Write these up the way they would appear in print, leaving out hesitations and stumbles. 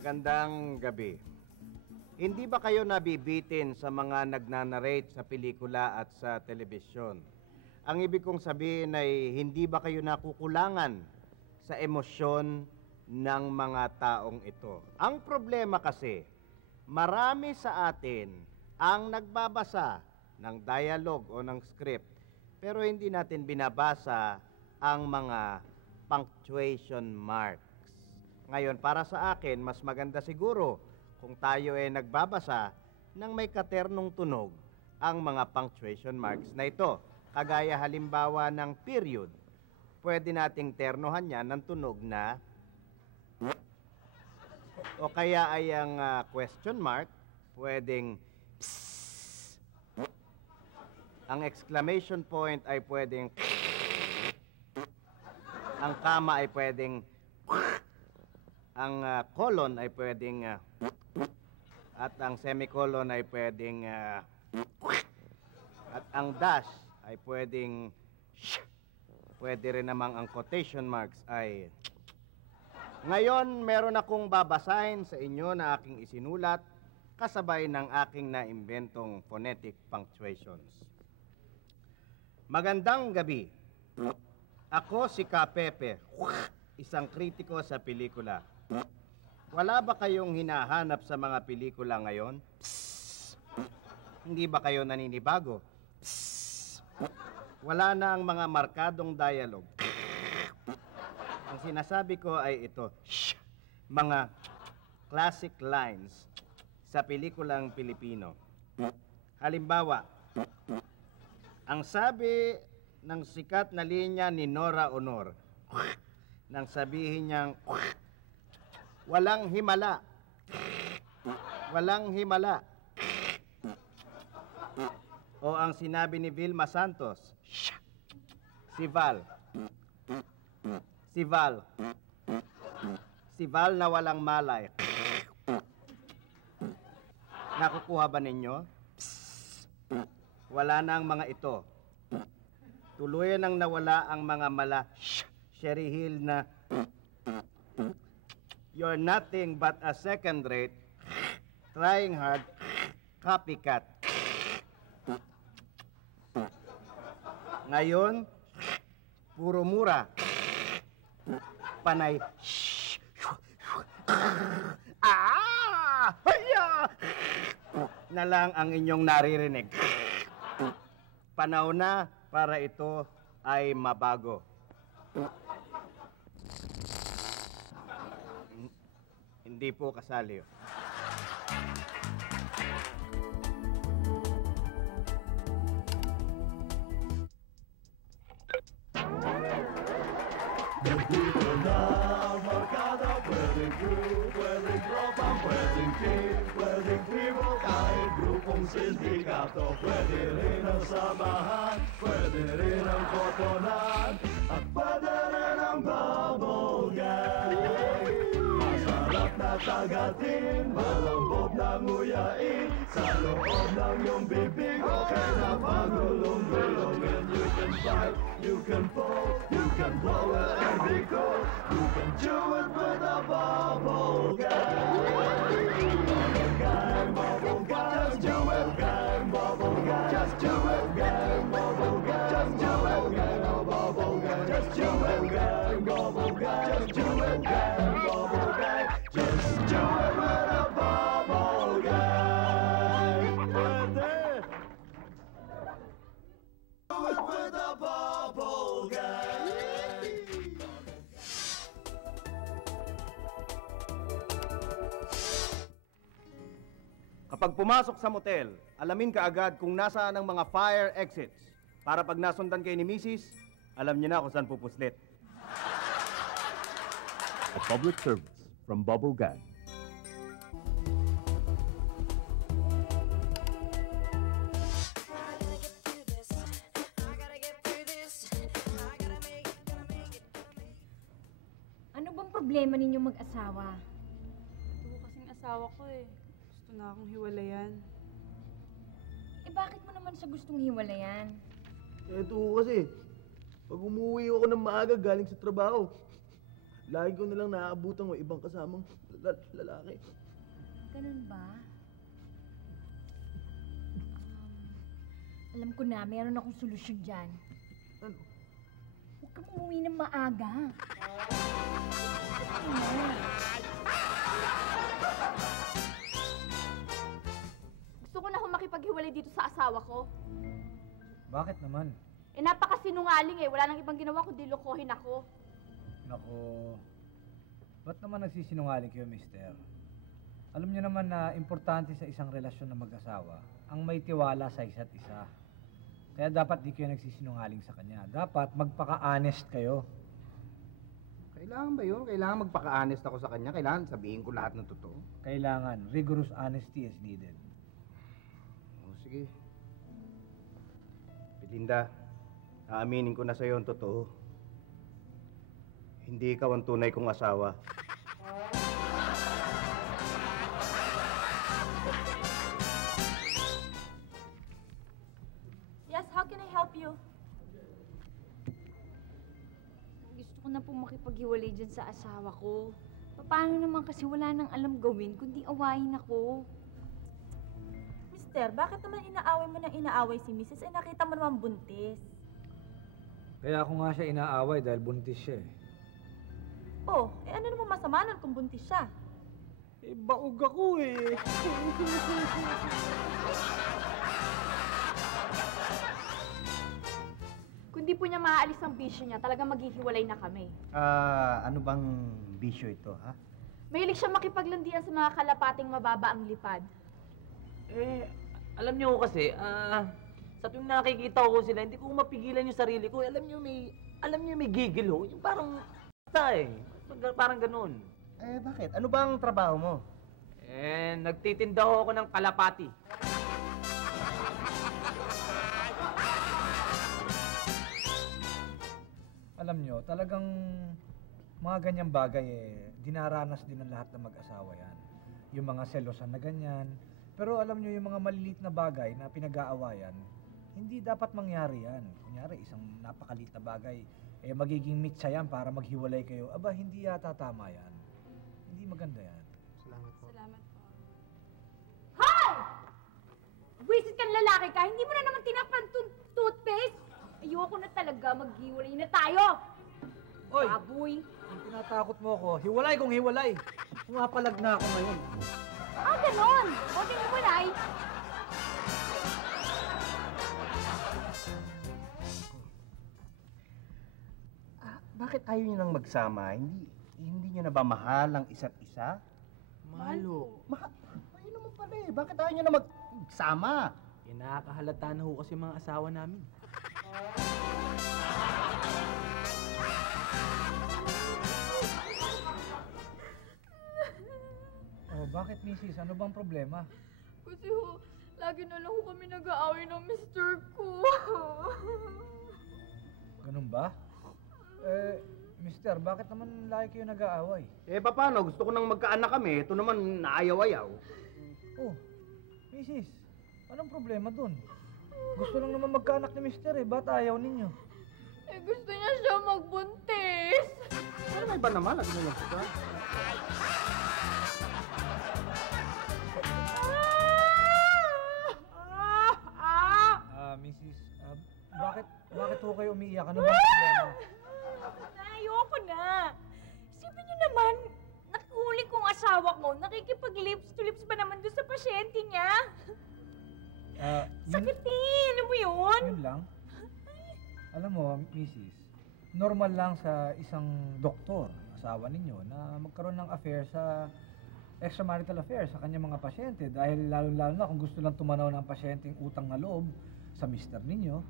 Magandang gabi. Hindi ba kayo nabibitin sa mga nagnanarrate sa pelikula at sa telebisyon? Ang ibig kong sabihin ay hindi ba kayo nakukulangan sa emosyon ng mga taong ito? Ang problema kasi, marami sa atin ang nagbabasa ng dialogue o ng script, pero hindi natin binabasa ang mga punctuation marks. Ngayon, para sa akin, mas maganda siguro kung tayo ay nagbabasa ng may katernong tunog ang mga punctuation marks na ito. Kagaya halimbawa ng period, pwede nating ternohan yan ng tunog na o kaya ay ang question mark, pwedeng psss. Ang exclamation point ay pwedeng ang kama ay pwedeng ang colon ay pwedeng at ang semicolon ay pwedeng at ang dash ay pwedeng pwede rin namang ang quotation marks ay ngayon meron akong babasahin sa inyo na aking isinulat kasabay ng aking naimbentong phonetic punctuations. Magandang gabi. Ako si Kapepe, isang kritiko sa pelikula. Wala ba kayong hinahanap sa mga pelikula ngayon? Psst. Hindi ba kayo naninibago? Psst. Wala na ang mga markadong dialogue. Ang sinasabi ko ay ito, mga classic lines sa pelikulang Pilipino. Halimbawa, ang sabi ng sikat na linya ni Nora Honor, nang sabihin niyang, walang himala. Walang himala. O ang sinabi ni Vilma Santos, si Val. Si Val. Si Val na walang malay. Nakukuha ba ninyo? Wala na ang mga ito. Tuluyan nang nawala ang mga mala. Sherry Hill na you're nothing but a second-rate, trying hard, copycat. Ngayon, puro mura. Panay. Haya! Na lang ang inyong naririnig. Panahon na para ito ay mabago. Hindi po kasali. Dito na markada, pwedeng group, pwedeng tropa, pwedeng team, pwedeng tribo, kahit grupong sindikato. Pwede rin ang samahan, pwede rin ang kotonan, at pwede rin ang bubble gang. Masarap na tagatin, malambot na nguyain, sa loob ng iyong bibig, okay na pagulong-gulong. And you can fight, you can fall, you can blow it and be cool. You can do it with a bubble gang. Bubble gang, bubble gang, just do it. Gang, bubble gang, just do it. Gang, bubble gang, just do it. Gang, bubble gang, just do it. Gang, bubble gang, just do it. Gang, bubble gang, just do it with a bubble gang. Pwede. Do it with a bubble gang. Kapag pumasok sa motel, alamin ka agad kung nasaan ang mga fire exits. Para pag nasundan kayo ni Mrs., alam niyo na kung saan pupuslit. A public service from Bubble Gang. Ano bang problema ninyong mag-asawa? Ito kasing asawa ko eh. Gusto na akong hiwalayan. Eh bakit mo naman siya gustong hiwalayan? Ito kasi, pag umuwi ako ng maaga galing sa trabaho, Lagi ko nalang naaabutan mo ibang kasamang lalaki. Ganun ba? Alam ko na, meron akong solusyon dyan. Ano? Huwag kang umuwi ng maaga. Gusto ko na akong makipaghiwalay dito sa asawa ko. Bakit naman? Eh, napakasinungaling eh. Wala nang ibang ginawa kundi lokohin ako. Nako, ba't naman nagsisinungaling kayo, mister? Alam niyo naman na importante sa isang relasyon na mag-asawa ang may tiwala sa isa't isa. Kaya dapat di kayo nagsisinungaling sa kanya. Dapat magpaka-honest kayo. Kailangan ba yun? Kailangan magpaka-honest ako sa kanya? Kailangan sabihin ko lahat ng totoo? Kailangan. Rigorous honesty is needed. O, sige. Belinda, aaminin ko na sa'yo ang totoo. Hindi ikaw ang tunay kong asawa. Yes, how can I help you? Gusto ko na pong makipaghiwalay dyan sa asawa ko. Paano naman kasi wala nang alam gawin kundi awayin ako. Mister, bakit naman inaaway mo ng inaaway si Mrs. Eh nakita mo naman buntis? Kaya ako nga siya inaaway dahil buntis siya eh. Oh, eh ano naman masama nun kung buntis siya? Eh, baog ako eh. Kung di po niya maaalis ang bisyo niya, talagang maghihiwalay na kami. Ano bang bisyo ito, ha? Mahilig siya makipaglandian sa mga kalapating mababa ang lipad. Eh, alam niyo kasi, sa tuwing nakikita ko sila, hindi ko mapigilan yung sarili ko. Alam niyo may gigil ho. Yung parang, parang ganun. Eh, bakit? Ano bang trabaho mo? Eh, nagtitinda ho ako ng kalapati. Alam nyo, talagang mga ganyang bagay dinaranas din ng lahat ng mag-asawa yan. Yung mga selosan na ganyan. Pero alam nyo, yung mga maliliit na bagay na pinag-aawayan, hindi dapat mangyari yan. Kunyari, isang napakaliit na bagay, magiging mitsa yan para maghiwalay kayo. Aba, hindi yata tama yan. Hindi maganda yan. Salamat po. Salamat po. Hoy! Wisit kang lalaki ka, hindi mo na naman tinakpan toothpaste? Ayoko na talaga, maghiwalay na tayo! Oy! Baboy! Kung tinatakot mo ako, hiwalay kung hiwalay. Pumapalag na ako ngayon. Ganon! Buti hiwalay! Bakit ayaw niyo nang magsama? Hindi niyo na ba mahal ang isa't isa? Malo. Ayun naman pala eh. Bakit ayaw niyo na magsama? Eh, nakakahalata na ho kasi mga asawa namin. Oh, bakit, misis? Ano bang problema? Kasi ho, lagi na lang ho kami nag-aaway ng mister ko. Ganun ba? Mister, bakit naman lagi kayo nag-aaway? Eh, paano? Gusto ko nang magkaanak kami. Ito naman, naayaw-ayaw. Oh, misis, anong problema dun? Gusto lang naman magkaanak ni mister eh. Ba't ayaw ninyo? Eh, gusto niya siya magbuntis. Ano may ba naman? Lagi na lang siya. Misis, bakit ho kayo umiiyak? Ano bang problema? Ayoko na. Isipin niyo naman, nakihuli kong asawa ko, nakikipag-lips to lips ba naman doon sa pasyente niya? Sakit eh, alam mo yun? Yun lang? Alam mo, misis, normal lang sa isang doktor, asawa ninyo, na magkaroon ng affair sa extramarital affair sa kanyang mga pasyente dahil lalo-lalo na kung gusto lang tumanaw ng pasyenteng utang na loob sa mister ninyo,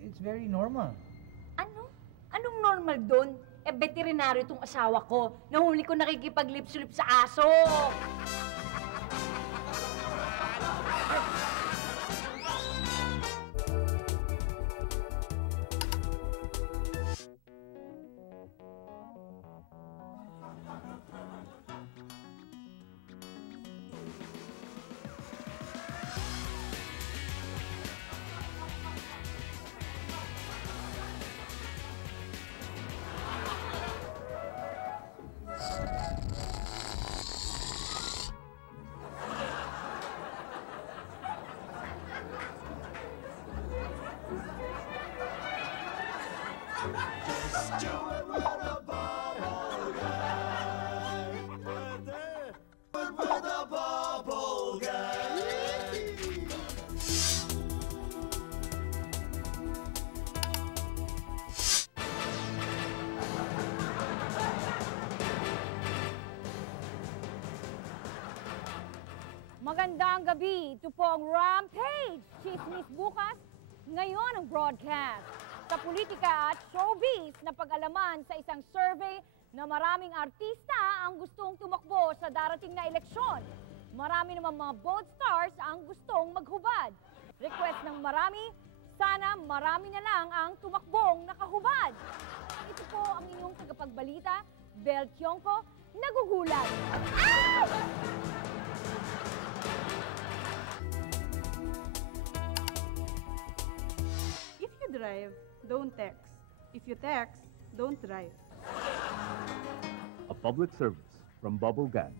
it's very normal. Ano? Anong normal doon? Eh, veterinaryo itong asawa ko. Nahuli ko nakikipag-lips-lips sa aso. Just do it with a bubble guy. With a bubble guy. Magandang gabi. Ito po ang Rampage. Chismis bukas, ngayon ang broadcast. Sa politika at showbiz na pag-alaman sa isang survey na maraming artista ang gustong tumakbo sa darating na eleksyon. Marami naman mga bold stars ang gustong maghubad. Request ng marami, sana marami na lang ang tumakbong nakahubad. Ito po ang inyong tagapagbalita, Bel Tionco, nagugulat. Ah! If you drive, don't text. If you text, don't drive. A public service from Bubble Gang.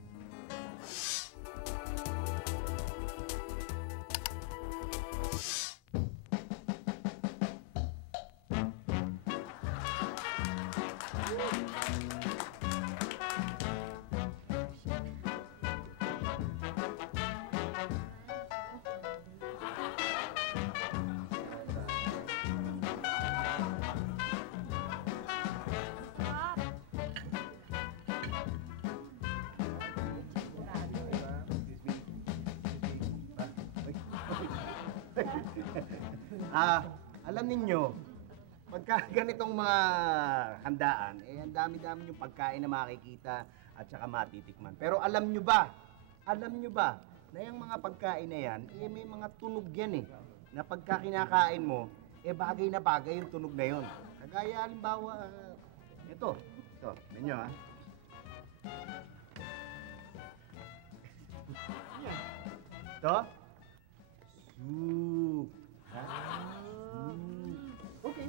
Alam ninyo, pagka ganitong mga handaan, ang dami-dami yung pagkain na makikita at saka matitikman. Pero alam nyo ba na yung mga pagkain na yan, may mga tunog yan na pagka kinakain mo, bagay na bagay yung tunog na yun. Kagaya, halimbawa, ito, ninyo ha. Ito, soup. Okay.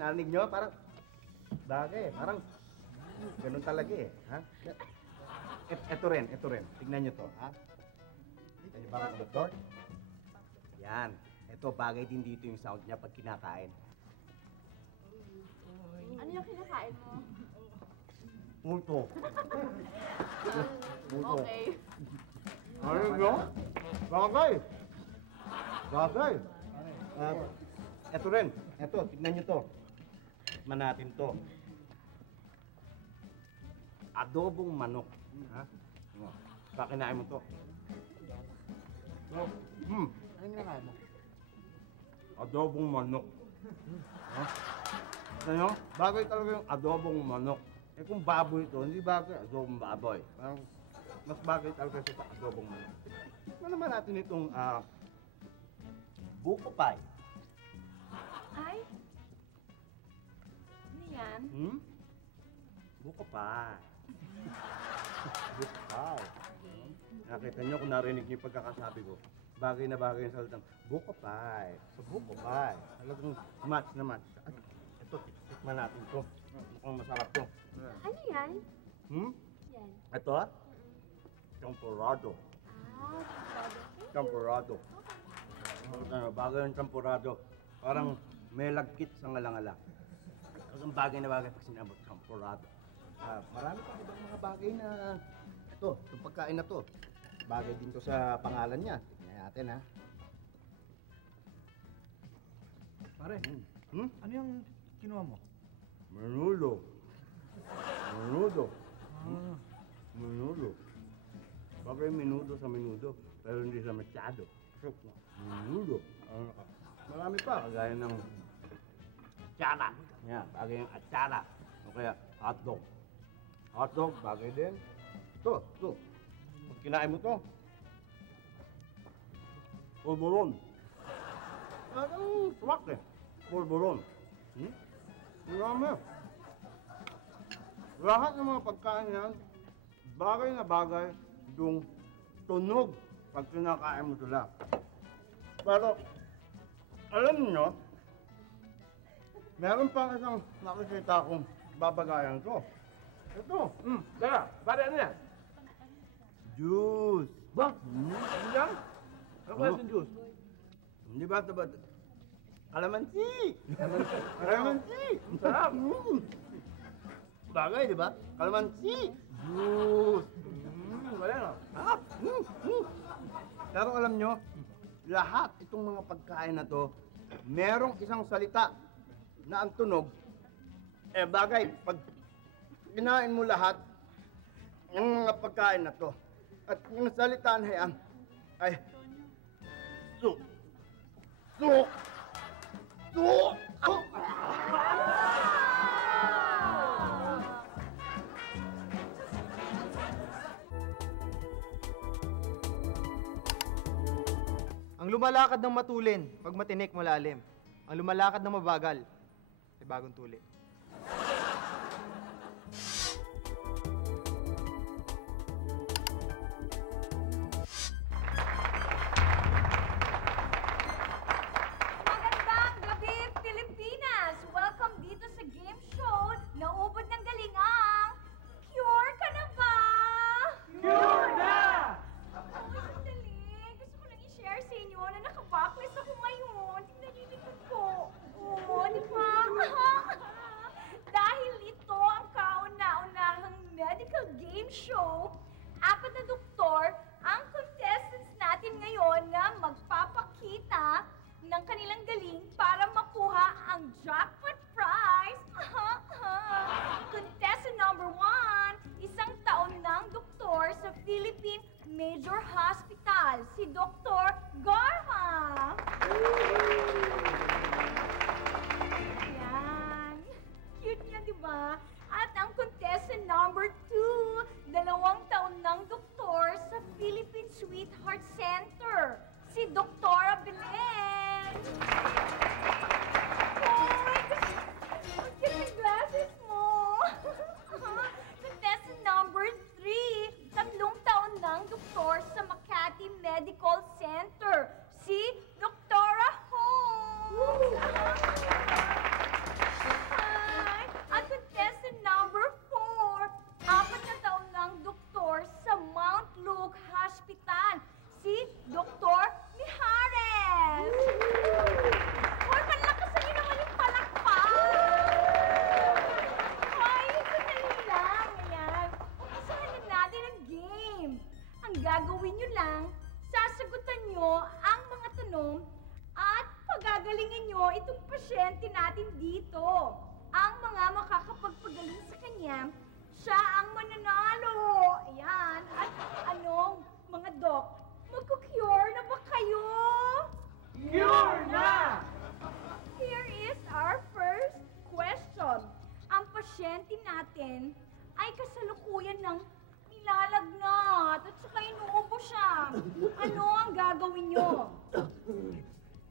Narinig nyo? Parang bagay. Parang ganun talaga ha? Ito rin. Tignan nyo to, ha? Tignan nyo ba ang doktor? Yan. Ito, bagay din dito yung sound niya pag kinakain. Ano yung kinakain mo? Multo. Okay. Narinig nyo? Bagay. Ito rin. Ito, tignan nyo to. Tikman natin to. Adobong manok. Ha? Kakinain mo to. Anong kinakain mo? Adobong manok. Ha? Tignan nyo? Bagay talaga yung adobong manok. Kung baboy ito, hindi bagay adobong baboy. Parang mas bagay talaga sa adobong manok. Tikman naman natin itong buko pie. Ay? Ano yan? Buko pie. Buko pie. Nakita niyo kung narinig niyo yung pagkakasabi ko. Bagay na bagay yung salitang buko pie. So, buko pie. Talagang match na match. Ay, ito, tikman natin to. Mukhang masarap to. Ano yan? Yan. Ito, champurrado. Champurrado. Bagay yung champurrado. Parang may lagkit sa ngalang-ala. Ang bagay na bagay pag sinabot, champurrado. Marami pa ibang mga bagay na itong pagkain na to. Bagay din to sa pangalan niya. Tignan natin, ha? Pare, ano yung kinuha mo? Menudo. Menudo. Bagay menudo sa menudo, pero hindi sa masyado. Menudo. Marami pa, kagaya ng atsara. Yan, bagay yung atsara. O kaya hotdog. Hotdog, bagay din. Ito. Pag kinain mo to, pulburon. Ang swak pulburon. Marami. Lahat ng mga pagkain yan, bagay na bagay yung tunog pag kinakain mo sila. Pero, alam niyo, meron pa isang nakikita akong babagayan ko. Ito. Tara, pare ano yan? Juice. Ba? Ano yan? Ano klaseng juice? Hindi ba ito ba? Kalamansi! Kalamansi! Ang sarap! Bagay, di ba? Kalamansi! Juice! Wala na. Sarap! Pero alam nyo, lahat itong mga pagkain na to, merong isang salita na ang tunog, bagay, pag kinain mo lahat, yung mga pagkain na to, at yung salita na yan, ay, su, su, su, Ang lumalakad ng matulin, pag matinik malalim. Ang lumalakad ng mabagal, ay bagong tuli. Magandang gabi, Pilipinas! Welcome dito sa game show na ubod ng galing ang Cure Ka Na Ba? Cure na! Sandali. Gusto ko lang i-share sa inyo na naka-backlist ako ngayon. Tingnan niyo yung likod ko. Oo, di ba? Dahil ito ang kauna-unahang medical game show, 4 na doktor ang contestants natin ngayon na magpapakita ng kanilang galing para makuha ang jackpot prize. Contestant number 1, isang taon ng doktor sa Philippine Major Hospital, si Dr. Garma. Yan. Cute niya, di ba? At ang contestant number 2, 2 taon ng doktor sa Philippine Sweetheart Center, si Dr. Belen. Hoy! Ang cute ng glasses mo! Contestant number 3, 3 taon ng doktor sa Makati Medical Center, si Dr. Holmes. Hi! At contestant number 4, 4 na taon ng doktor sa Mount Luke Hospital, si Dr. Mijares. Hoy, palakasan niyo naman yung palakpak! Hoy, sandali lang. Ayan. Umpisahan na natin ang game. Ang gagawin niyo lang, sasagutan niyo ang mga tanong at pagagalingin niyo itong pasyente natin dito. Ang mga makakapagpagaling sa kanya, siya ang mananalo. Ayan. At anong, mga dok, magkukure na ba kayo? Cure na! Here is our first question. Ang pasyente natin ay kasalukuyan ng nilalagnat at saka inuubo siya. Ano ang gagawin nyo?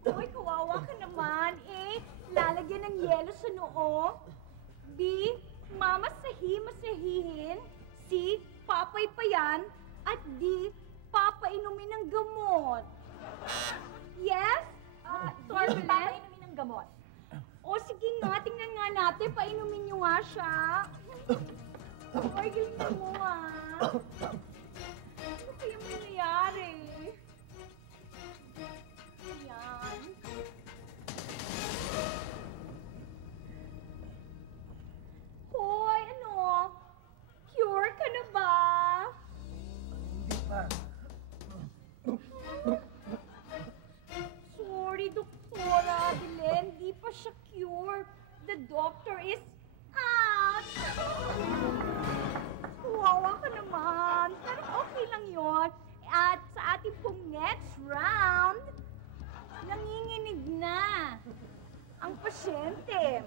Uy, kawawa ka naman. A, lalagyan ng yelo sa noo. B, mamasahihin. C, papaypayan. At D, papainumin ng gamot. Yes? Turbulent? Papainumin ng gamot. O sige nga, tingnan nga natin. Painumin nyo nga siya. Oy, galingan mo nga. Ano kaya mangyayari? Ayan. Hoy, ano? Cure ka na ba? Hindi pa. Sorry, Doktora Belen. Di pa siya cure. The doctor is out. Wawa ka naman. Pero okay lang yon. At sa ating pong next round, nanginginig na ang pasyente.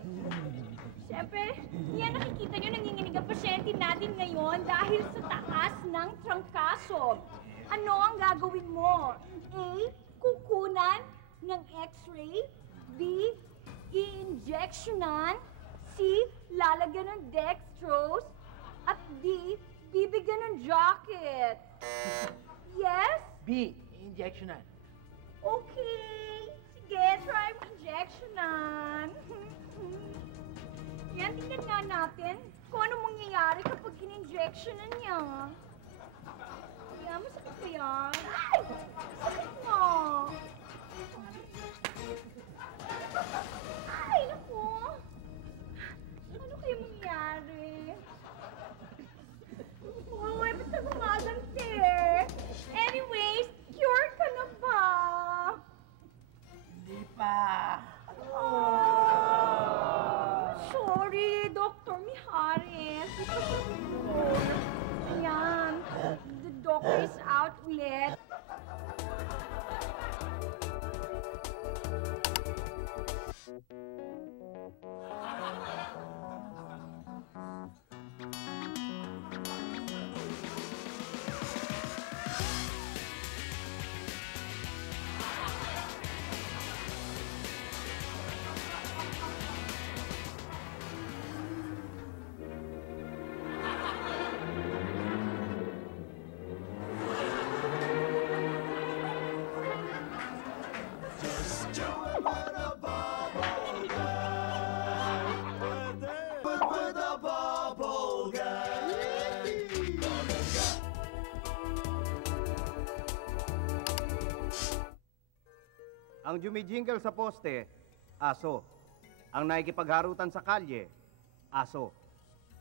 Siyempre, yan nakikita nyo, nanginginig ang pasyente natin ngayon dahil sa taas ng trangkaso. Ano ang gagawin mo? A, kukunan ng x-ray. B, i-injectionan. C, lalagyan ng dextrose. At D, bibigyan ng jacket. Yes? B, injectionan. Okay. Sige, try mo injectionan. Yan, tingnan nga natin kung ano mangyayari kapag in-injectionan niya. Yan, masakit ba yan? Ay! Masakit nga. Sorry, Dr. Mijares. Ito po doktor. Ayan. The doctor is out ulit. Ang jumijingle sa poste, aso. Ang nakikipagharutan sa kalye, aso.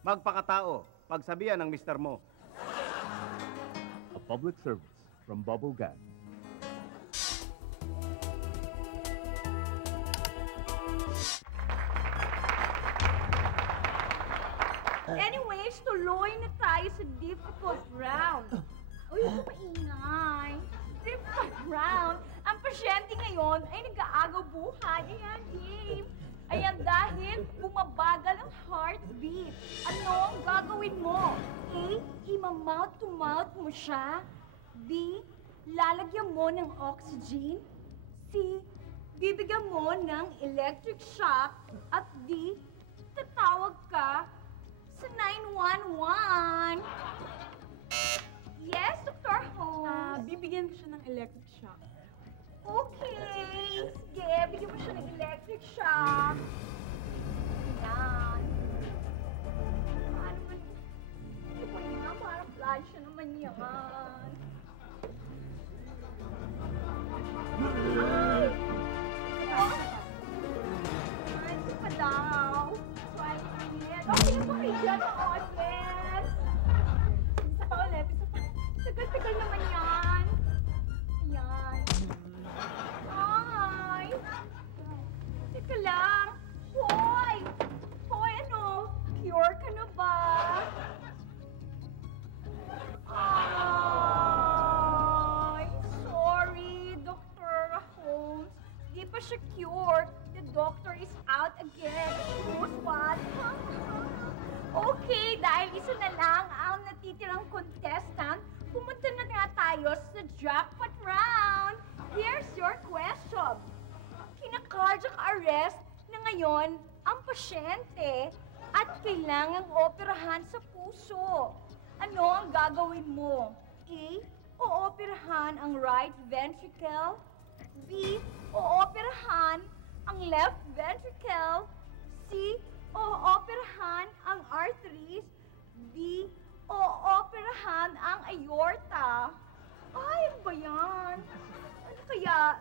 Magpakatao, pagsabihan ng mister mo. A public service from Bubble Gang. Anyways, tuloy na tayo sa difficult round. Uy, huwag maingay. Difficult round. Ang pasyente ngayon ay nag-aagaw buhay. Ayan, game. Ayan, dahil bumabagal ang heartbeat. Ano ang gagawin mo? A, ima-mouth to mouth mo siya. B, lalagyan mo ng oxygen. C, bibigyan mo ng electric shock. At D, tatawag ka sa 911. Yes, Dr. Holmes. Bibigyan ko siya ng electric shock. Okay. Sige, bigyan mo siya ng electric shock. Yan. Paano man? Ano ba yan? Parang flash siya naman yan. Ay! Ay, ito pa daw. Try it. Okay na ba kayo dyan? Oo, yes. Isa pa ulit. Isa pa. Tagal-tagal naman yan. Ayan. Ay! Teka lang. Hoy! Hoy, ano? Cure ka na ba? Ay! Sorry, Dr. Holmes. Di pa siya cured. The doctor is out again. Who's what? Okay, dahil isa na lang ang natitirang contestant, pumunta na nga tayo sa jackpot round. Here's your question. Kina-cardiac arrest na ngayon ang pasyente at kailangang operahan sa puso. Ano ang gagawin mo? A, ooperahan ang right ventricle. B, ooperahan ang left ventricle. C, ooperahan ang arteries. D, ooperahan ang aorta. Ay, ano ba yan? Ano kaya?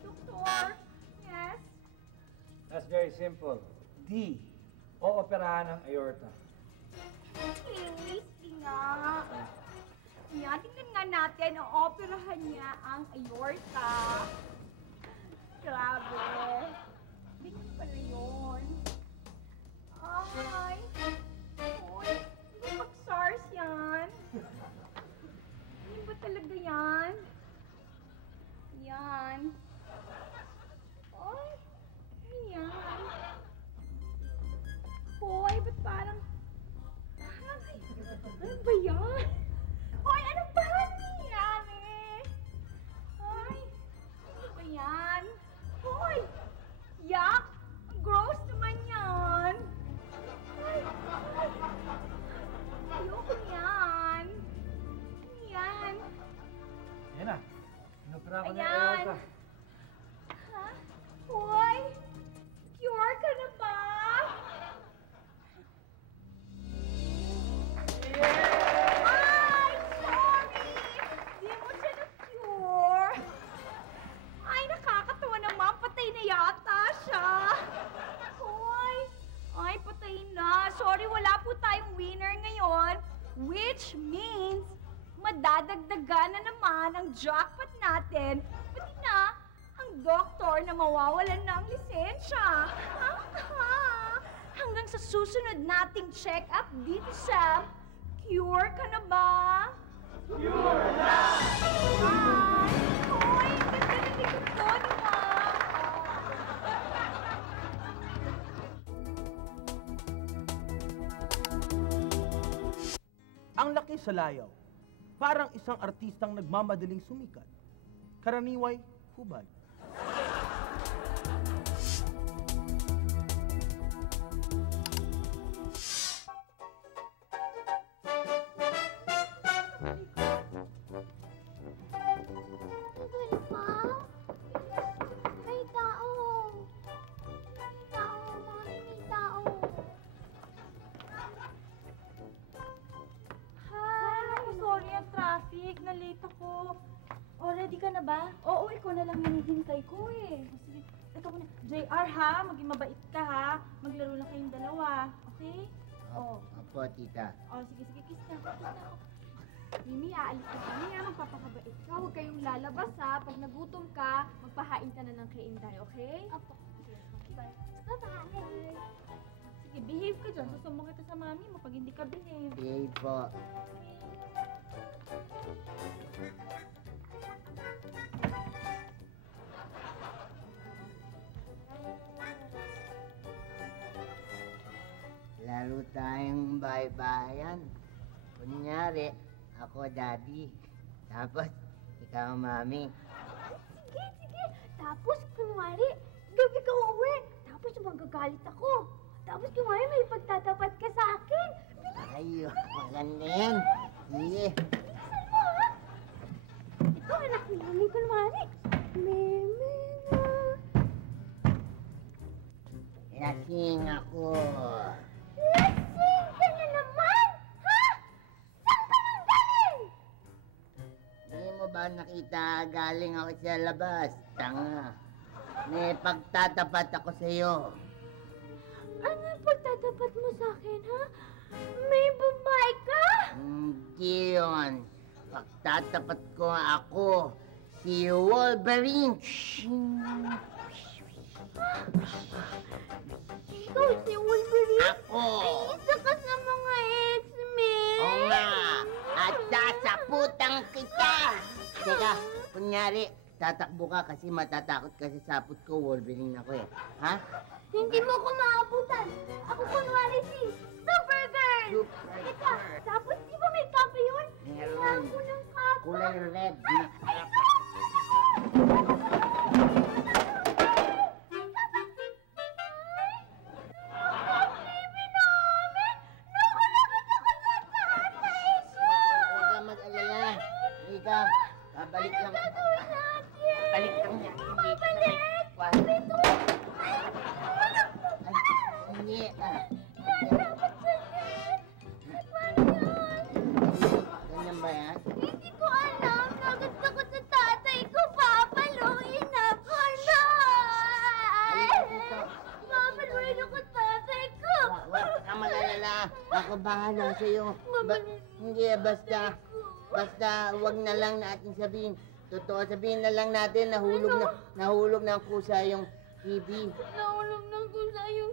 Doktor? Yes? That's very simple. D, ooperahan ang aorta. Okay, sige nga. Yan, tingnan nga natin, ooperahan niya ang aorta. Grabe. Ganyan pala yun. Ay. Uy, hindi mag-SARS yan. Hindi ba talaga yan? Yan. Ay, yan. Hoy, ba't parang... Ay, ano ba yan? Hoy, ano ba nangyayari? Ay, ano ba yan? Hoy! Yak! Ang gross naman yan! Ay! Ayoko yan! Ano yan? Yan na. Inopera ko na yung Ayan! aorta. Ha? Hoy! Cure ka na ba? Ay! Sorry! Di mo siya na-cure! Ay, nakakatawa naman. Patay na yata siya. Hoy! Ay, patay na. Sorry, wala po tayong winner ngayon. Which means, madadagdagan na naman ang jackpot natin. Pati na ang doktor na mawawalan ng lisensya. hanggang sa susunod nating check-up dito sa Cure Ka Na Ba? Cure na! Ay! Hoy, ang ganda ng likod ko, di ba? Ang laki sa layaw, parang isang artistang nagmamadaling sumikat. Karaniway, hubad. May tao! May tao, mami, may tao! Hi! Sorry ang traffic. Na-late ako. O, ready ka na ba? Oo, ikaw na lang hinihintay ko eh. O, sige, teka muna. JR ha, maging mabait ka ha. Maglaro lang kayong dalawa. Okay? O. Opo, tita. O, sige, kiss na. Kiss na ako. Mimi, aalis ka kami ha. Magpapakabait ka. Huwag kayong lalabas ha. Pag nagutom ka, magpahain ka na ng kay Inday, okay? Opo. Bye. Bye-bye. Sige, behave ka dyan. Susumbong kita sa mami mo pag hindi ka behave. Behave po. Laro tayong baybayan. Kunyari, ako daddy. Tapos, ikaw mami. Sige. Tapos, kunwari, gabi ka uuwi. Tapos, magagalit ako. Tapos, kunwari, may pagtatapat ka sa akin. Ay, maganda yan. Sige. Saan mo, ha? Ikaw, anak ni Mami, kunwari. Meme na. Lasing ako. Lasing ka na naman! Ha? Saan ka nang galing? Hindi mo ba nakita galing ako sa labas? Tanga. May pagtatapat ako sa iyo. Ano yung pagtatapat mo sa akin, ha? May babae ka? Hindi yun. Pagtatapat ko ako, si Wolverine. Ikaw si Wolverine? Ako. Ay, isa ka sa mga X-Men. Oo nga. At sasaputan kita. Teka, kunyari, tatakbo ka kasi matatakot ka sa saput ko. Wolverine ako eh. Ha? Hindi mo ko maabutan. Ako kunwari si Supergirl. Teka, tapos di ba may kape yun? Meron. Kailangan ko ng kape. Kulay red. Huwag kang mag-alala. Ika, babalik lang. Balik lang yan. Babalik! Ito! Hindi. Dapat saglit. Paano yan? Ganyan ba yan? Hindi ko alam. Takot sa tatay ko. Papaluin ako na. Papaluin ako tatay ko. Huwag kang mag-alala. Ako bahala sa'yo. Hindi, basta wag na lang natin sabihin. Totoo, sabihin na lang natin nahulog na ang kusa yung TV. Nahulog ng kusa yung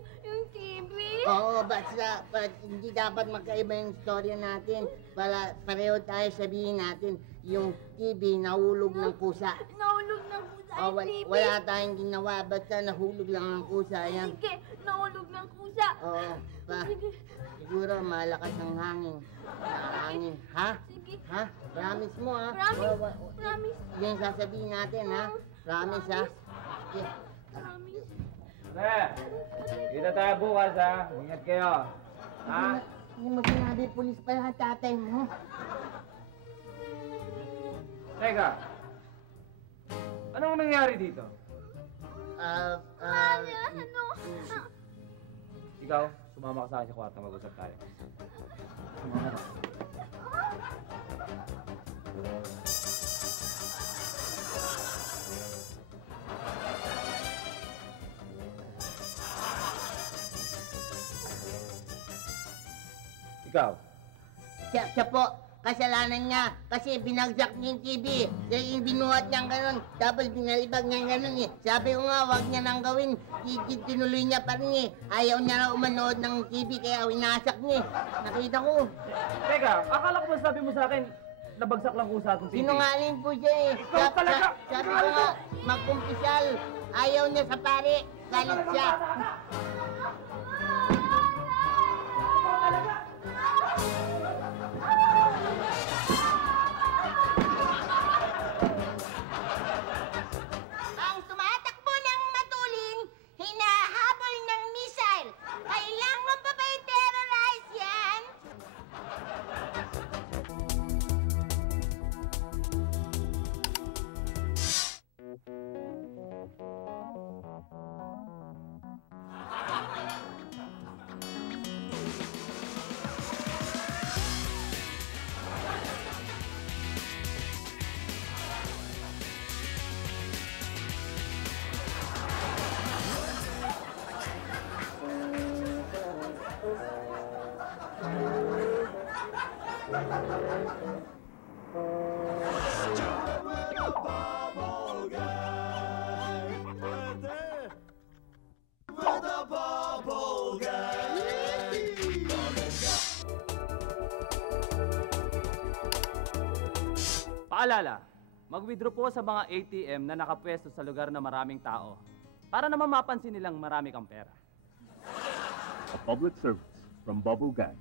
TV. Oo, basta hindi dapat magkaiba yung storya natin. Para pareho tayo sabihin natin yung TV nahulog ng kusa. Nahulog ng kusa Oh, yung TV. wala tayong ginawa, basta nahulog lang ang kusa yan. Sige, nahulog ng kusa. Oo, siguro malakas ang hangin. Hangin, ha? Sige. Ha? Promise mo, ha? Promise. Promise. Yun yung sasabihin natin, ha? Promise, ha? Sige. Promise. Kita tayo bukas, ha? Ingat kayo. Ha? Hindi mo sinabi, pulis pala ang tatay mo. Teka. Anong nangyari dito? Ano? Ikaw, sumama ka sa akin sa kwarto, mag-usap tayo. Sumama ka. Ikaw? Siya po, Kasalanan niya kasi binagsak niya yung TV. Kaya yung binuhat niyang ganun. Tapos binalibag niyang ganun eh. Sabi ko nga, wag niya nang gawin. Tinuloy niya pa rin eh. Ayaw niya na umanood ng TV kaya winasak niya eh. Nakita ko. Teka, akala ko ba sabi mo sa akin, nabagsak lang ko sa atong TV? Sinungaling po siya eh. Ikaw talaga! Sabi ko nga, magkumpisal. Ayaw niya sa pare. Galit siya. Ang tumatakbo ng matulin, hinahabol ng missile. Kailangan mo pa ba i-terrorize yan? Paalala, mag-withdraw po sa mga ATM na nakapwesto sa lugar na maraming tao para naman mapansin nilang marami kang pera. A public service from Bubble Gang.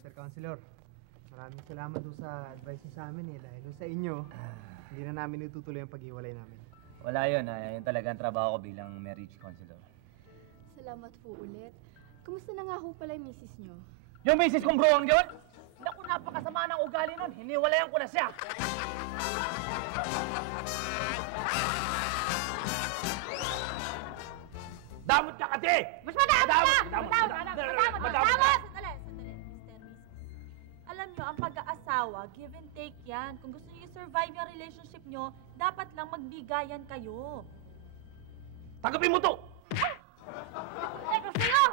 Sir Counselor, maraming salamat doon sa advice niyo sa amin eh. Dahil doon sa inyo, hindi na namin itutuloy ang paghiwalay namin. Wala yun, yun talaga ang trabaho ko bilang marriage counselor. Salamat po ulit. Kumusta na nga ho pala yung misis nyo? Yung misis kong broang yun? Naku, napakasama ng ugali nun. Hiniwalayan ko na siya. Damot ka kasi! Mas madamot ka! Madamot! Sandali, Mr. Miss. Alam nyo, ang pag-aasawa, give and take yan. Kung gusto nyo i-survive yung relationship nyo, dapat lang magbigayan kayo. Tanggapin mo to! Eh, gusto nyo!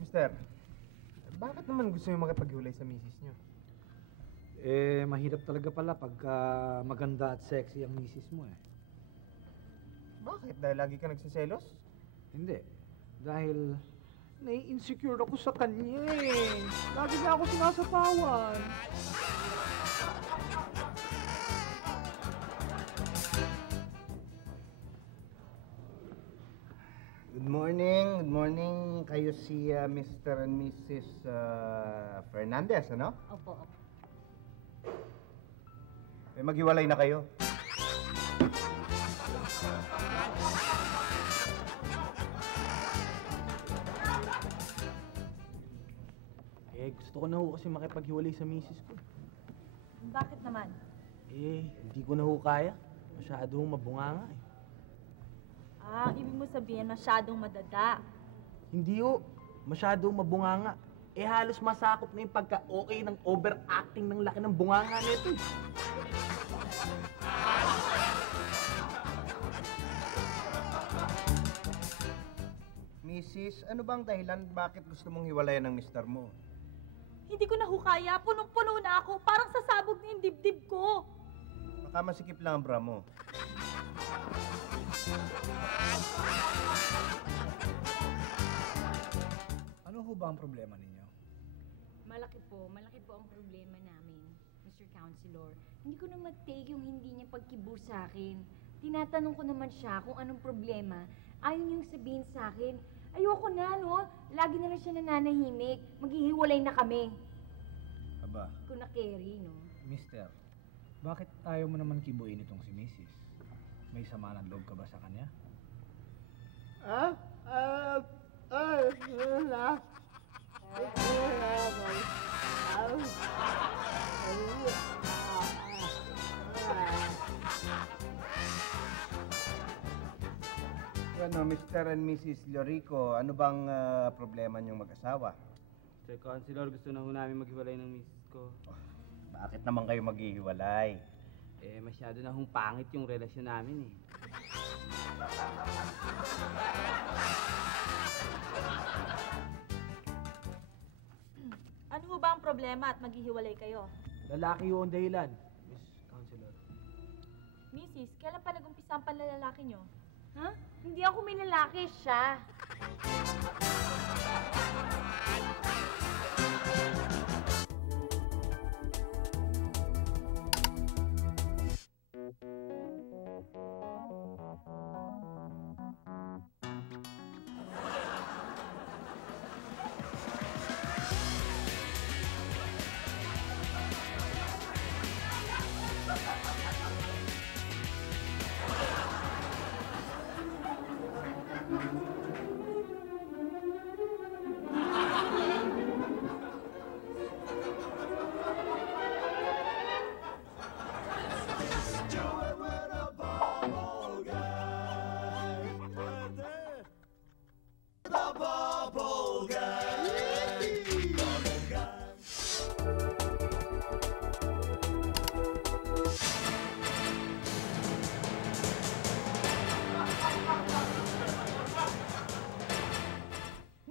Mister, bakit naman gusto niyo makipaghiwalay sa misis niyo? Eh, mahirap talaga pala pagka maganda at sexy ang misis mo eh. Bakit? Dahil lagi ka nagsiselos? Hindi. Dahil nai-insecure ako sa kanya eh. Lagi niya ako sinasapawan. Good morning. Good morning. Kayo si Mr. and Mrs. Fernandez, ano? Opo. Eh, maghiwalay na kayo. Eh, gusto ko na ho kasi makipaghiwalay sa misis ko. Bakit naman? Eh, hindi ko na ho kaya. Masyadong mabunganga eh. Ah, ibig mo sabihin masyadong madada. Hindi ho. Masyadong mabunganga. Eh, halos masakop na yung pagka-okay ng overacting ng laki ng bunganga nito. Mrs., ano bang dahilan bakit gusto mong hiwalayan ng mister mo? Hindi ko na hukaya. Punong-puno na ako. Parang sasabog na yung dibdib ko. Baka masikip lang ang bra mo. Ano ho ba ang problema ninyo? Malaki po ang problema namin, Mr. Counselor. Hindi ko na mag-take yung hindi niya pagkibo sa akin. Tinatanong ko naman siya kung anong problema. Ayaw niyong sabihin sa akin. Ayoko na, no? Lagi na lang siya nananahimik. Maghihiwalay na kami. Aba, Hindi ko na carry, no? mister, bakit ayaw mo naman kibuin itong si Mrs.? May sama ng loob ka ba sa kanya? ano, Mr. and Mrs. Lorico, ano bang problema niyong mag-asawa? Sir Counselor, gusto na ho namin maghiwalay ng misis ko. Bakit naman kayo maghihiwalay? Eh, masyado na hong pangit yung relasyon namin eh. Ano ho ba ang problema at maghihiwalay kayo? Lalaki ho ang dahilan, Miss Counselor. Mrs., kailan pa nag-umpisa ang panlalalaki nyo? Ha? Hindi ako minalaki, siya.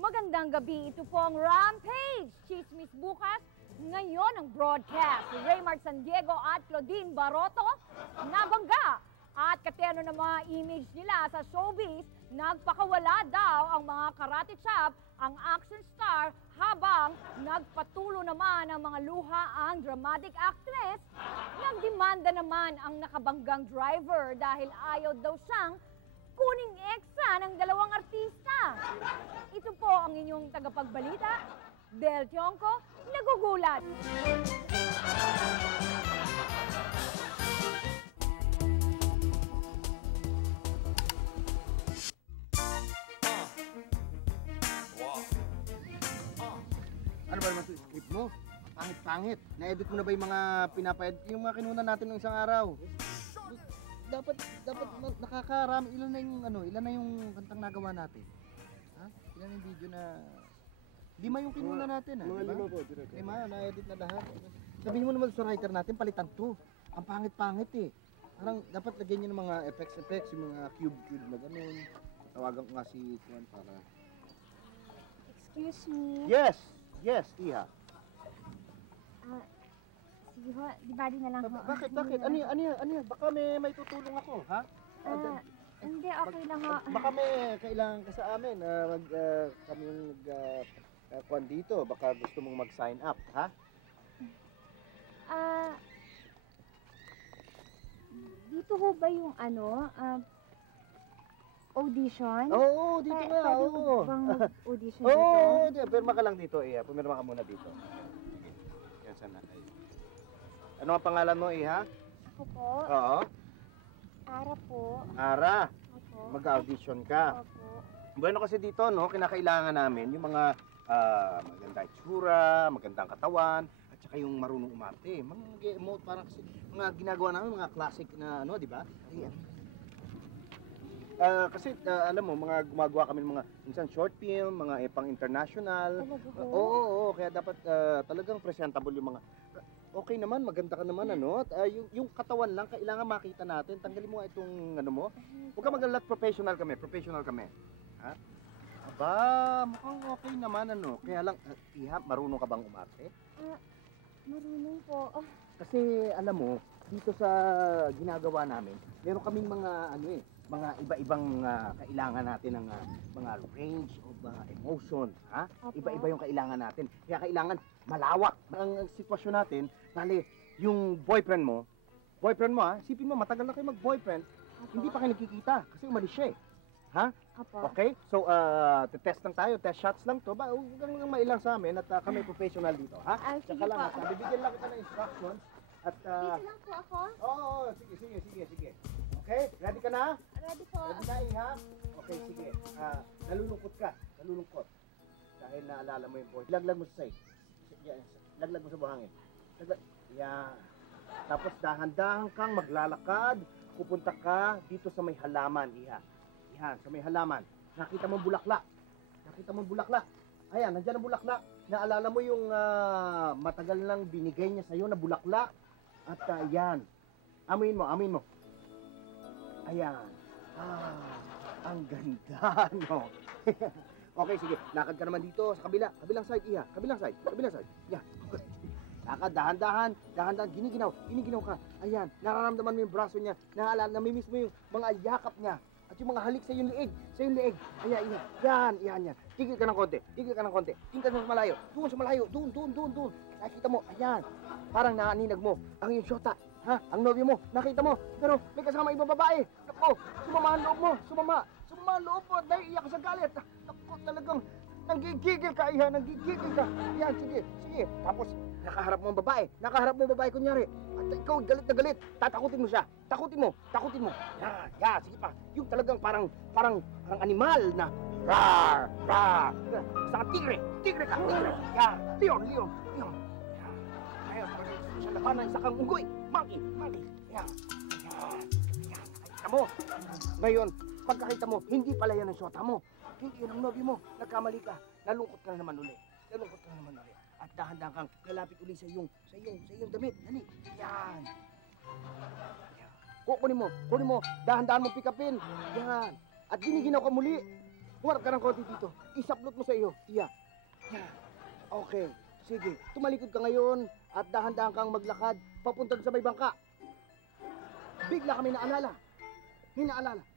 Magandang gabi, ito po ang Rampage! Chismis bukas, ngayon ang broadcast. Si Raymart San Diego at Claudine Baroto, nabangga. At kateno ng mga image nila sa showbiz, nagpakawala daw ang mga karate chop, ang action star, habang nagpatulo naman ang mga luha ang dramatic actress. Nagdemanda naman ang nakabanggang driver dahil ayaw daw siyang kuning eksa ng dalawang artista. Ito po ang inyong tagapagbalita, Del Tionco, nagugulat. Ano ba naman ito, script mo? Pangit-pangit. Na-edit mo na ba yung mga yung mga kinuna natin ng isang araw? Dapat nakakarami. Ilan na yung kantang nagawa natin? Ha? Ilan na yung video na... 5 yung kinuna natin, ha? Mga diba? 5 po, Director. 5, na-edit na lahat. Sabihin mo naman sa writer natin, palitan to. Ang pangit-pangit eh. Parang dapat lagyan nyo ng mga effects, yung mga cube na ganun. Tawagan ko nga si Juan para... Excuse me. Yes, Iha. Sige ho, di ba na lang ho? Bakit? Ano yan? Baka may tutulong ako, ha? Hindi, okay lang ho. Baka may kailangan ka sa amin. Kami yung nag-kuhan dito. Baka gusto mong mag-sign up, ha? Dito ho ba yung audition? Oo, dito nga. Pwede Oo. ho bang mag-audition dito? Oo, pumirma ka lang dito, Iha. Pumirma ka muna dito. Yan sana. Ano ang pangalan mo, Iha? Ako po. Oo. Ara po. Ara. Opo. Mag-audition ka. Opo. Bueno kasi dito, no, kinakailangan namin yung mga magandang itsura, magandang katawan, at saka yung marunong umarte. Mga emote, parang kasi mga ginagawa namin, mga classic na ano, di ba? Kasi alam mo, mga gumagawa kami ng mga minsan short film, mga pang international. Oo, kaya dapat talagang presentable yung mga okay naman, maganda ka naman, ano? At yung katawan lang, kailangan makita natin. Tanggalin mo nga itong, ano mo. Huwag ka mag-alat, professional kami. Ha? Aba, mukhang okay naman, ano? Kaya lang, Iha, marunong ka bang umarte? Marunong po. Kasi, alam mo, dito sa ginagawa namin, meron kaming mga, mga iba-ibang kailangan natin ng mga range of emotion, ha? Iba-iba yung kailangan natin. Kaya kailangan malawak ang sitwasyon natin. Bale, yung boyfriend mo, ha? Isipin mo, matagal na kayo mag-boyfriend, hindi pa kayo nagkikita kasi umalis siya eh. Ha? Okay? So, test lang tayo, test shots lang to. Huwag kang mailang sa amin at kami professional dito, ha? Tsaka lang, bibigyan lang kita ng instructions at... Dito lang po ako? Oo, sige. Okay, ready ka na? Ready po. Ready na, Iha? Okay, sige. Nalulungkot ka. Dahil naalala mo yung boy. Laglag mo sa side. Laglag mo sa buhangin. Yan. Tapos dahan-dahan kang maglalakad. Pupunta ka dito sa may halaman, Iha. Yan, sa may halaman. Nakita mo bulaklak. Nakita mo bulaklak. Ayan, nandiyan ang bulaklak. Naalala mo yung matagal nang binigay niya sa'yo na bulaklak? At yan. Amuin mo, amuin mo. Ayan. Ang ganda, no? Okay, sige. Lakad ka naman dito sa kabila. Kabilang side, Iha. Kabilang side. Kabilang side. Yan. Okay. Lakad, dahan-dahan. Dahan-dahan. Giniginaw. Giniginaw ka. Ayan. Nararamdaman mo yung braso niya. Naalala, namimiss mo yung mga yakap niya. At yung mga halik sa iyong leeg. Sa iyong leeg. Ayan, Iha. Yan, yan. Tigil ka ng konti. Tigil ka ng konti. Tingin ka sa malayo. Doon sa malayo. Doon. Nakita mo. Ayan. Parang naaninag mo. Ang iyong syota. Ha? Ang nobyo mo. Nakita mo. Pero may kasama ibang babae. Naku, sumama ang loob mo. Sumama ang loob mo. Dahil iyak ka sa galit. Naku, talagang nanggigigil ka, Iha. Nanggigigil ka. Yan, sige. Tapos, nakaharap mo ang babae. Kunyari. At ikaw, galit na galit. Tatakutin mo siya. Takutin mo. Yan. Sige pa. Yung talagang parang animal na rar. Sa tigre ka. Yan. Leon. Ayan, sa labanan, isa kang unggoy. Monkey. Yan. Nakita mo. Ngayon, pagkakita mo, hindi pala yan ang syota mo. Hindi yun ang nobyo mo. Nagkamali ka. Nalungkot ka na naman uli. At dahan-dahan kang lalapit uli sa iyong damit. Dali. Yan. Kunin mo. Dahan-dahan mo pikapin. Yan. At giniginaw ka muli. Humarap ka ng konti dito. Isaplot mo sa iyo. Iya. Yan. Okay. Sige. Tumalikod ka ngayon at dahan-dahan kang maglakad papunta sa may bangka. Bigla kami naalala.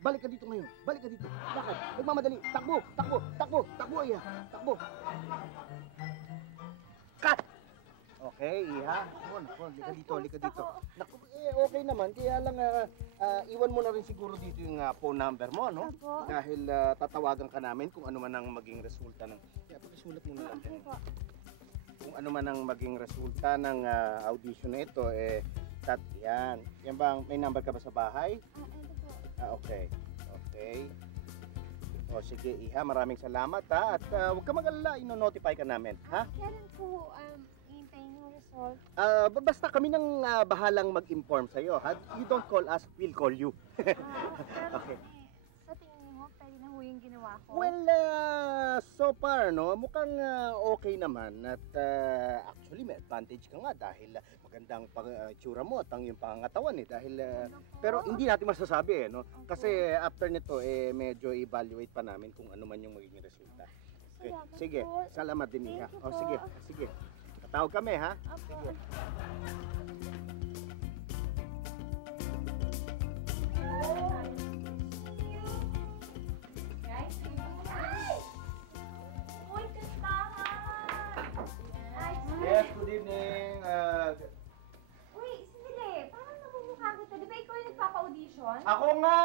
Balik ka dito ngayon. Lakad. Nagmamadali. Takbo, Iha. Takbo. Cut! Okay, Iha. Lika dito. Naku, okay naman. Kaya lang, iwan mo na rin siguro dito yung phone number mo, no? Dahil tatawagan ka namin kung ano man ang maging resulta ng... Kaya pakisulat mo na lang. Kung ano man ang maging resulta ng audition na ito, yan. Yan bang, may number ka ba sa bahay? Okay. O sige, Iha, maraming salamat, ha? At huwag ka mag-alala, ino-notify ka namin, ha? Kailan po hintayin yung result? Basta kami nang bahalang mag-inform sa'yo, ha? You don't call us, we'll call you. Okay. Sa tingin mo, pwede na ho yung ginawa ko? Well, so far, no, mukhang okay naman. At actually, may advantage ka nga dahil magandang itsura mo at ang iyong pangangatawan, Dahil, pero hindi natin masasabi, no? Kasi after nito, medyo evaluate pa namin kung ano man yung magiging resulta. Okay. Sige, salamat din, Iha. O, sige. Tatawag kami, ha? Sige. Yes, good evening. Uy, sandali. Parang namumukha kita. Di ba ikaw yung nagpapa-audition? Ako nga!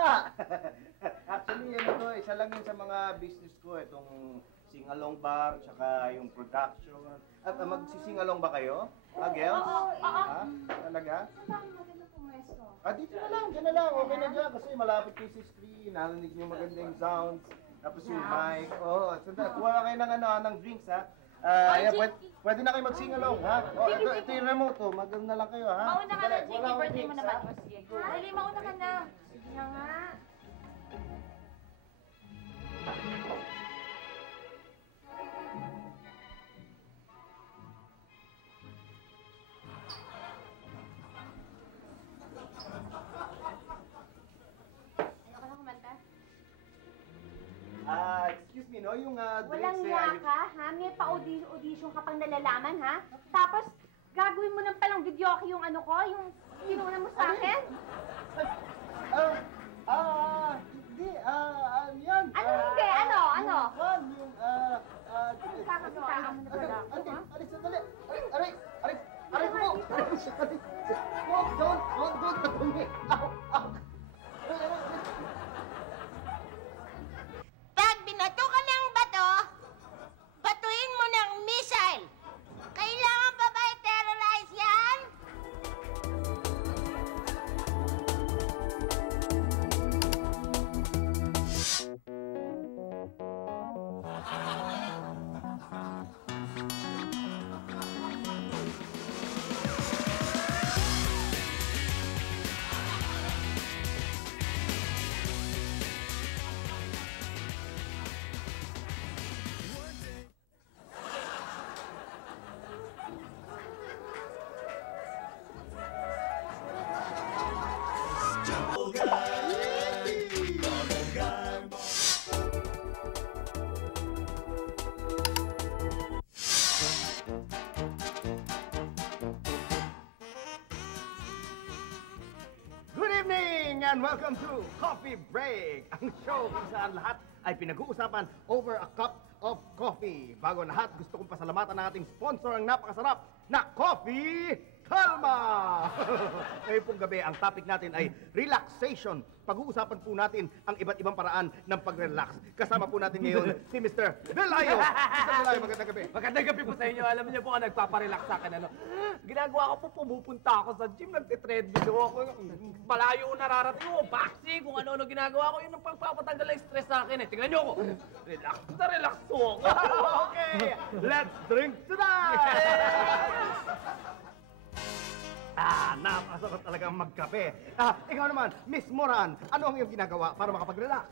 Actually, isa lang yun sa mga business ko. Itong sing-along bar, tsaka yung production. At magsising-along ba kayo? Girls? Oo. Talaga? Saan ba maganda pumwesto? Dito na lang, dyan na lang. Okay na dyan kasi malapit kayo sa screen. Narinig niyo magandang sounds. Tapos yung mic. Kuha na kayo ng drinks, ha? Pwede na kayo mag-sing-along, ha? Ito yung remote, Maganda na lang kayo, ha? Mauna ka na, Jiggy. Birthday mo naman. Dali, mauna ka na. Sige na nga. Excuse me, no? Yung Walang drinks, hiya ka, ha? May pa-audition ka pang nalalaman, ha? Tapos, gagawin mo ng palang videoke yung ano ko, yung sinuna mo sa akin? Hindi, yan. Ano hindi? Ano? Yung, Kakakitaan mo na pala ako, ha? Alis, sandali. Aray mo! Don't. Pag binato ka ng bato, batuin mo ng missile. Kailangan pa ba i-terrorize yan? and welcome to Coffee Break, ang show kung saan lahat ay pinag-uusapan over a cup of coffee. Bago ang lahat, gusto kong pasalamatan ng ating sponsor ang napakasarap na Coffee Kalma! Ngayon pong gabi, ang topic natin ay relaxation. Pag-uusapan po natin ang iba't ibang paraan ng pag-relax. Kasama po natin ngayon si Mr. Velayo. Mr. Velayo, magandang gabi. Magandang gabi po sa inyo. Alam niyo po ang nagpaparelax sa akin. Ano? Ginagawa ko po, pumupunta ako sa gym, nagtitreadmill ako. Malayo nararating ko, boxing, kung ano-ano ginagawa ko. Yun ang pagpapatanggal ng stress sa akin. Tingnan niyo ako. Relax na relax po ako. Okay, let's drink to that! Napakasarap talagang magkape. Ikaw naman, Miss Moran, ano ang iyong ginagawa para makapag-relax?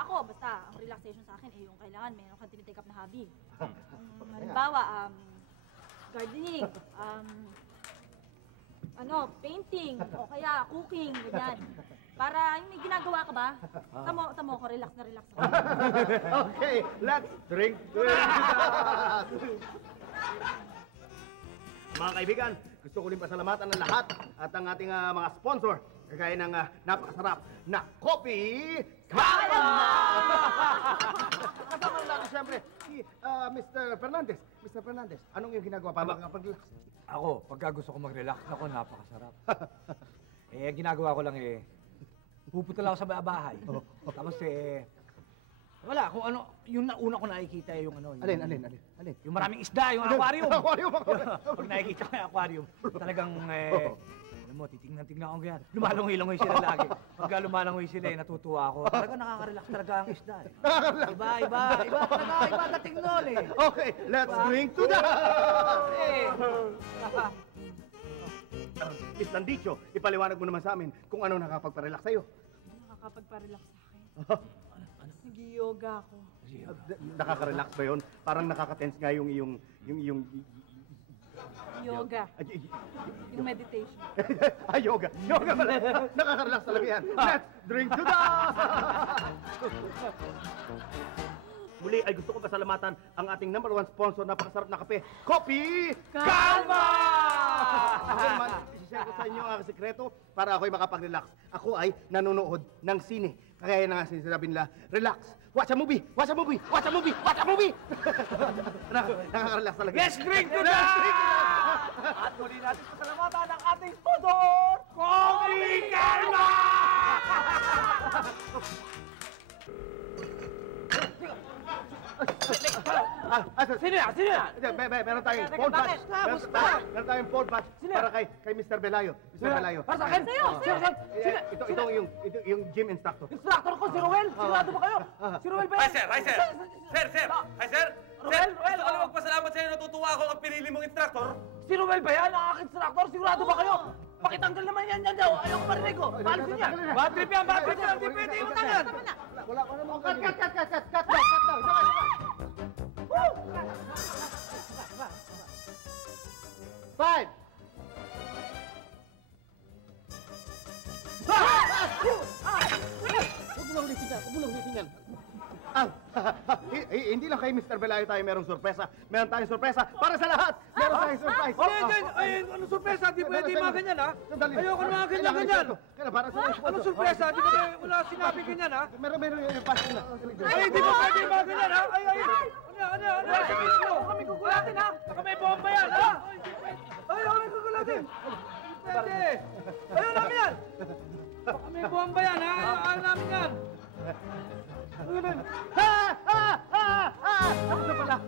Ako, basta, ang relaxation sa akin, yung kailangan meron kang tinitake up na hobby. Halimbawa, gardening, painting, o kaya cooking, ganyan. Para yung may ginagawa ka ba? Tamo ko, relax na relax ako. Okay, let's drink to it. Mga kaibigan, gusto ko rin pasalamatan ng lahat at ang ating mga sponsor, kagaya ng napakasarap na Coffee Kalma! Kasama natin siyempre si Mr. Fernandez. Mr. Fernandez, anong yung ginagawa para makapag-relax? Ako, pagka gusto ko mag-relax, ako napakasarap. Ginagawa ko lang pupunta lang ako sa bahay. Tapos wala, kung ano, yung nauna ko nakikita yung ano. Alin? Yung maraming isda, yung aquarium. Aquarium. Pag nakikita ko yung aquarium, talagang, alam mo, titingnan ako ganyan. Lumalangoy sila lagi. Pagka lumalangoy sila, natutuwa ako. Talagang nakaka-relax talaga ang isda. Nakaka-relax? Iba talaga, iba dating nun Okay, let's drink to that! Miss Landicho, ipaliwanag mo naman sa amin kung ano nakapagpa-relax sa'yo. Nakakapagpa-relax sa akin. Nag-yoga ako. Nakaka-relax ba yun? Parang nakaka-tense nga yung Yoga. Yung meditation. Yoga. Yoga pala. Nakaka-relax talaga yan. Let's drink to that! Muli ay gusto ko pasalamatan ang ating #1 sponsor, napakasarap na kape, Coffee Kalma! Ako naman, isishare ko sa inyo ang sekreto para ako'y makapag-relax. Ako ay nanonood ng sine. Kaya na nga sinasabi nila, relax, watch a movie, watch a movie, watch a movie, watch a movie! Nakaka-relax talaga. Let's drink to that! At muli natin pasalamatan ang ating sponsor, Coffee Kalma! Sino yan? Meron tayong phone patch. Meron tayong phone patch para kay Mr. Belayo. Mr. Belayo. Para sa akin? Ito yung gym instructor. Instructor ko, si Ruel. Sigurado ba kayo? Si Ruel ba yan? Hi, sir. Hi, sir. Sir. Hi, sir. Ruel. Gusto ko lang magpasalamat sa'yo. Natutuwa ako ang pinili mong instructor. Si Ruel ba yan? Ang aking instructor? Sigurado ba kayo? Pakitanggal naman yan daw. Ayoko marinig ko. Paalisin yan. Bad trip yan. Hindi pwede. Iwatangan. Wala ko naman. Cut daw. Five! Huwag mo lang ulitin yan. Hindi lang kay Mr. Belayo tayo merong sorpresa. Meron tayong sorpresa para sa lahat. Meron tayong surprise. Ano sorpresa? Di pwede mga ganyan, ha? Ayoko na mga ganyan. Anong sorpresa? Di ba wala sinabi ganyan, ha? Meron yung pass na. Ay, di ba pwede mga ganyan, ha? Ano? Kami kukulatin, ha? Baka may bomba yan, ha? Ay, kami kukulatin. Pwede. Ayaw namin yan. Baka may bomba yan, ha? Ayaw namin yan.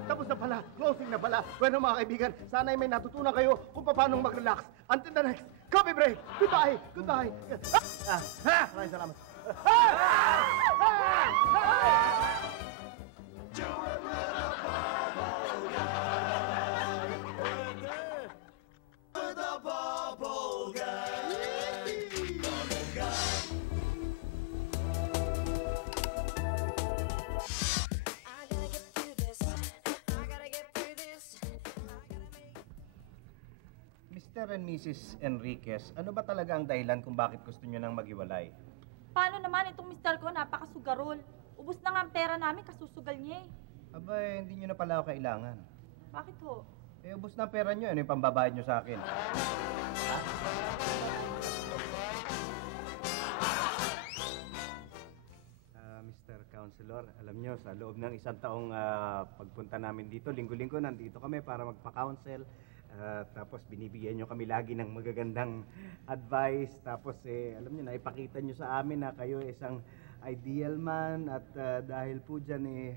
Tapos na pala. Closing na pala. Bueno mga kaibigan, sana'y may natutunan kayo kung paano mag-relax. Until the next coffee break. Goodbye. Maraming salamat. Mr. and Mrs. Enriquez, ano ba talaga ang dahilan kung bakit gusto nyo nang maghiwalay? Paano naman itong mister ko, napakasugarol. Ubus na nga ang pera namin, kasusugal niya eh. Abay, hindi nyo na pala ako kailangan. Bakit ho? Eh, ubos na ang pera nyo. Ano yung pambabayad nyo sa akin? Mr. Counselor, alam nyo, sa loob ng isang taong pagpunta namin dito, linggo-linggo nandito kami para magpa-counsel. Tapos binibigyan nyo kami lagi ng magagandang advice. Tapos alam nyo, naipakita nyo sa amin na kayo isang ideal man. At dahil po dyan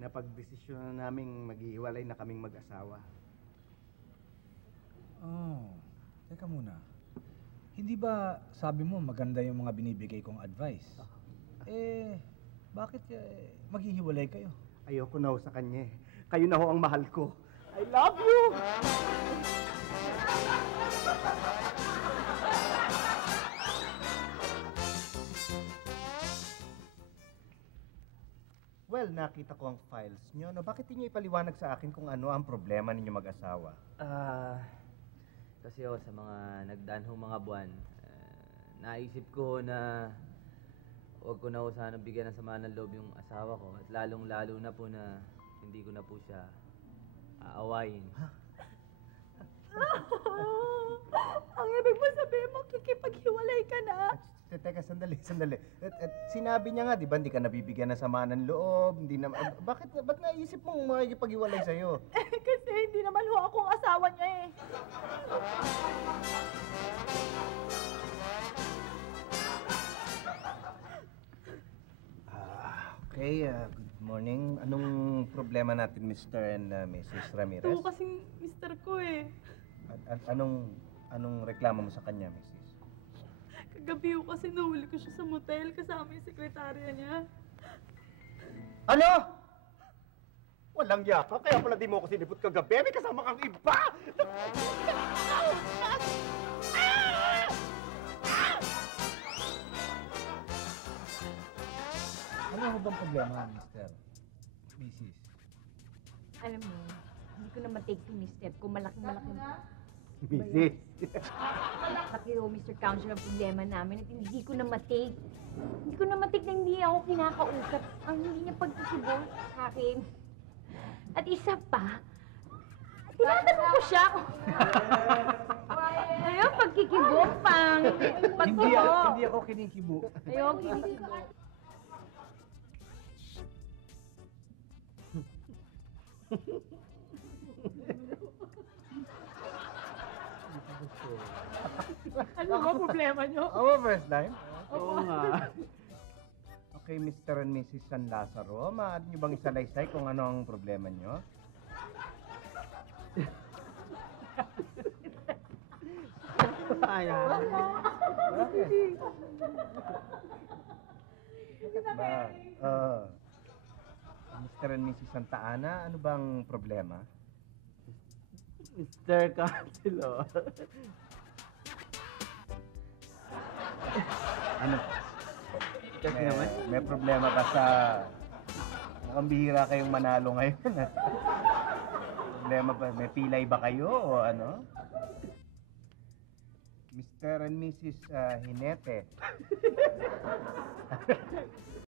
napagdesisyon na naming maghihiwalay na kaming mag-asawa. Oh, teka muna. Hindi ba sabi mo maganda yung mga binibigay kong advice? Bakit maghihiwalay kayo? Ayoko na ho sa kanya. Kayo na ho ang mahal ko. I love you! Well, nakita ko ang files nyo. No, bakit niyo ipaliwanag sa akin kung ano ang problema ninyo mag-asawa? Kasi sa mga nagdaan hong mga buwan, naisip ko na huwag ko na sana bigyan ng sama ng loob yung asawa ko. At lalong-lalo na po na hindi ko na po siya aawayin. Ang ibig mo sabihin mo, kikipaghiwalay ka na? Teka, sandali. At sinabi niya nga, di ba, hindi ka nabibigyan ng sama ng loob, hindi na... Ba't naisip mong makikipag-iwalay sa'yo? Kasi hindi naman ho akong asawa niya eh. Okay, good morning. Anong problema natin, Mr. and Mrs. Ramirez? Ito kasing mister ko eh. Anong reklamo mo sa kanya, Mrs.? Kagabi ho kasi nahuli ko siya sa motel kasama yung sekretarya niya. Ano? Walang yaka, kaya pala di mo ako sinipot kagabi. May kasama kang iba! Ano bang problema, Mr. Mrs.? Alam mo, hindi ko na matake to mister ko. Malaki-malaki. Mrs. Malaki ho, Mr. Counselor, ang problema namin at hindi ko na matake. Hindi ko na matake na hindi ako kinakausap. Ang hindi niya pagkikibol sa akin. At isa pa, tinatanong ko siya kung... Ayun, pagkikibol pang... Hindi ako kinikibo. Ayun, kinikibol. Ano ba problema nyo? First time? Oo nga. Okay, Mr. and Mrs. San Lazaro, maaari nyo bang isalaysay kung ano ang problema nyo? Ayan. Bakit ba? Mr. and Mrs. Santa Ana, ano bang problema? Mr. Counselor. Ano? Kasi naman. May problema ba sa... Mukhang bihira kayong manalo ngayon. Problema ba? May pilay ba kayo o ano? Mr. and Mrs. Hinete.